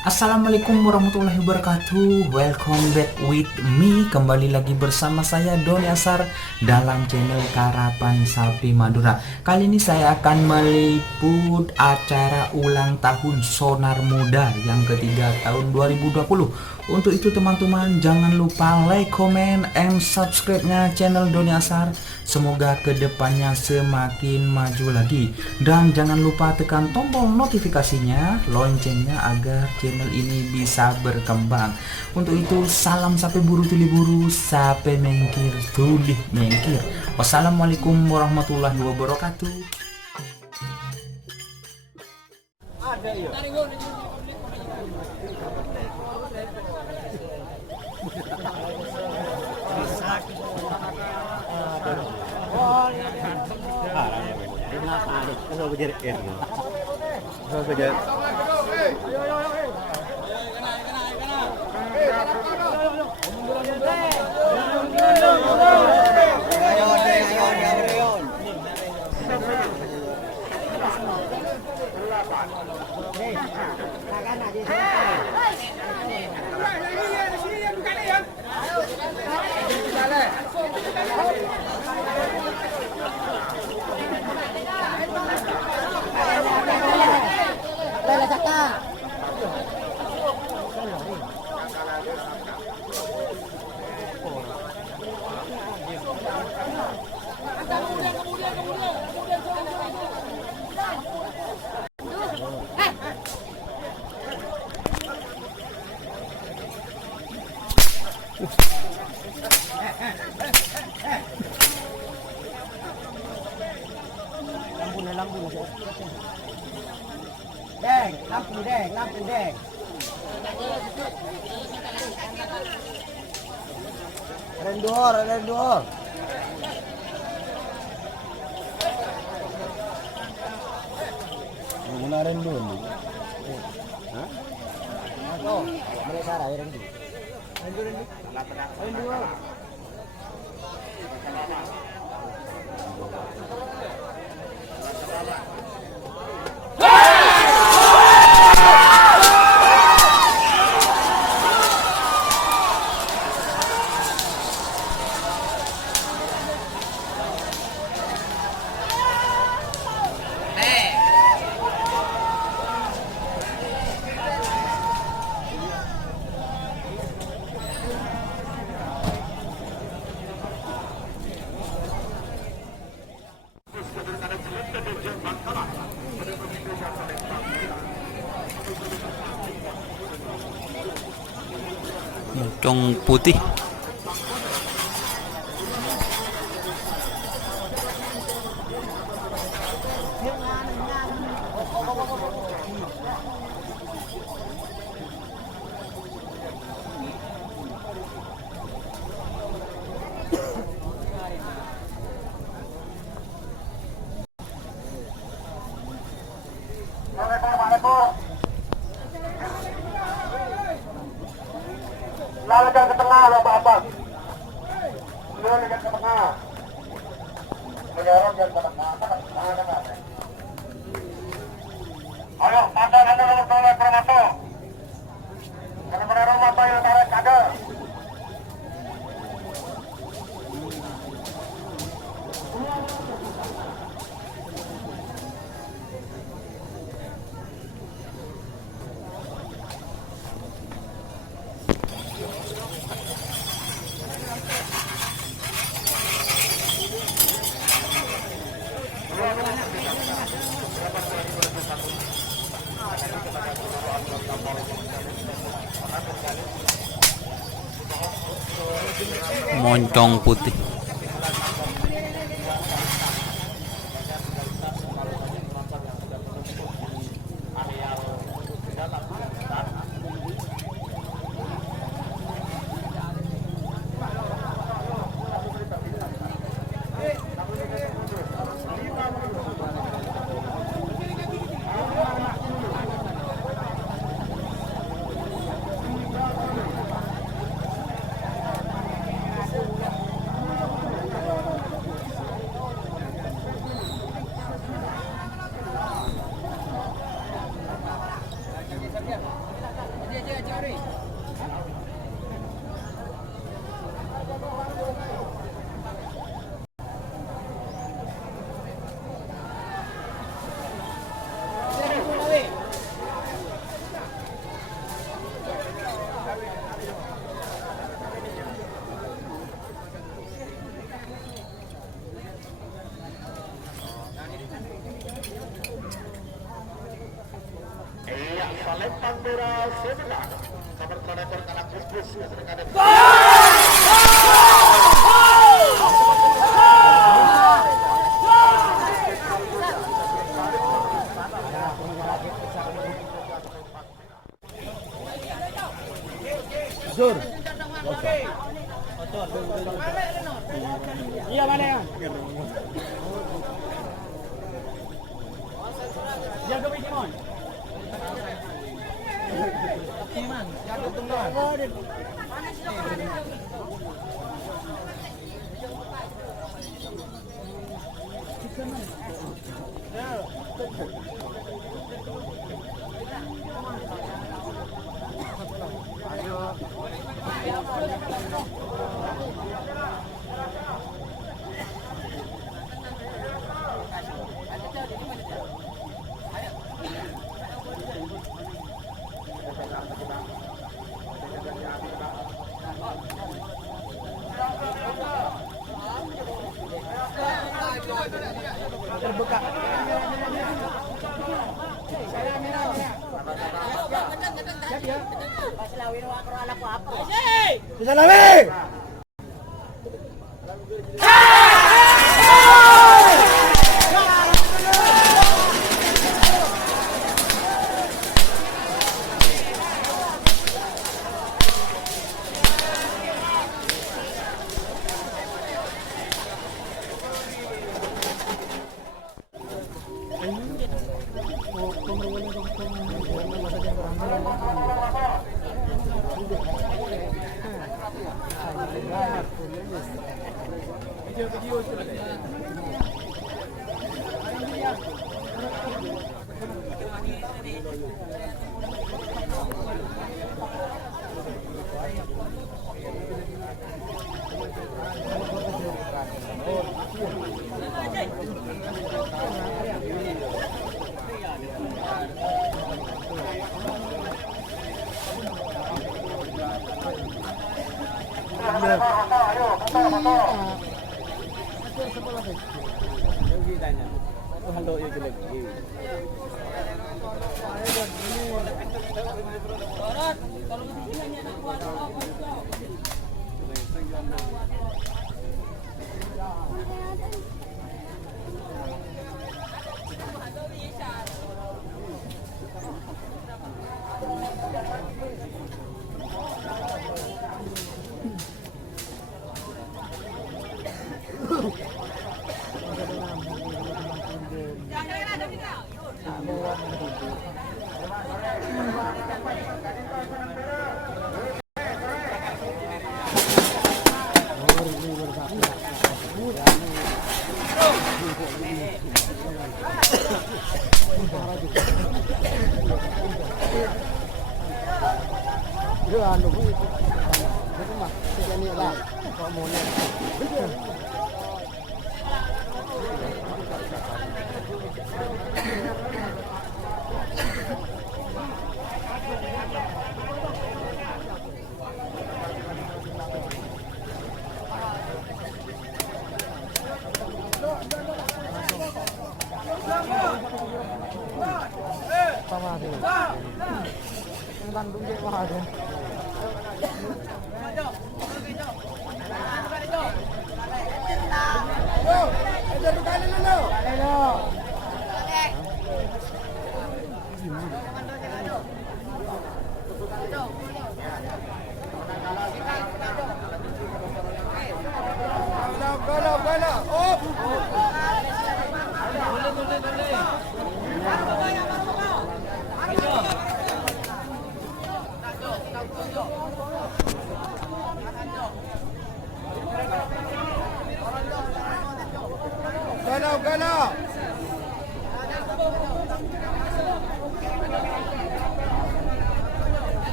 Assalamualaikum warahmatullahi wabarakatuh. Welcome back with me. Kembali lagi bersama saya Doni Asar dalam channel Karapan Sapi Madura. Kali ini saya akan meliput acara ulang tahun Sonar Muda yang ketiga tahun 2020. Untuk itu teman-teman jangan lupa like, comment, and subscribe-nya channel Doni Asar. Semoga kedepannya semakin maju lagi. Dan jangan lupa tekan tombol notifikasinya, loncengnya agar channel ini bisa berkembang. Untuk itu salam sape buru tuli buru, sape mengkir tuli mengkir. Wassalamualaikum warahmatullahi wabarakatuh. Ada ya. Lampu deng. Rendor. Muna rendor. Hah? Oh, mereka ada rendor. Rendor. Moncong putih. Lalakan ke tengah, Bapak. Lalakan ke tengah. Menyorong jangan ke tengah. Ayo, mata nanti lalu soleh termasuk. Kalau menaruh mata yang tarik kader. Moncong putih. Iya, Salem Pandora sebelah. Kabar telepon kanak bus-bus ya sering ada. Zur. Iya mana ya? Jaga Bikimon. Bikimon, jaga tunggal. Terbuka. Bisa lari.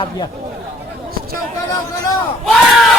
Arabia. Ciao, kalah!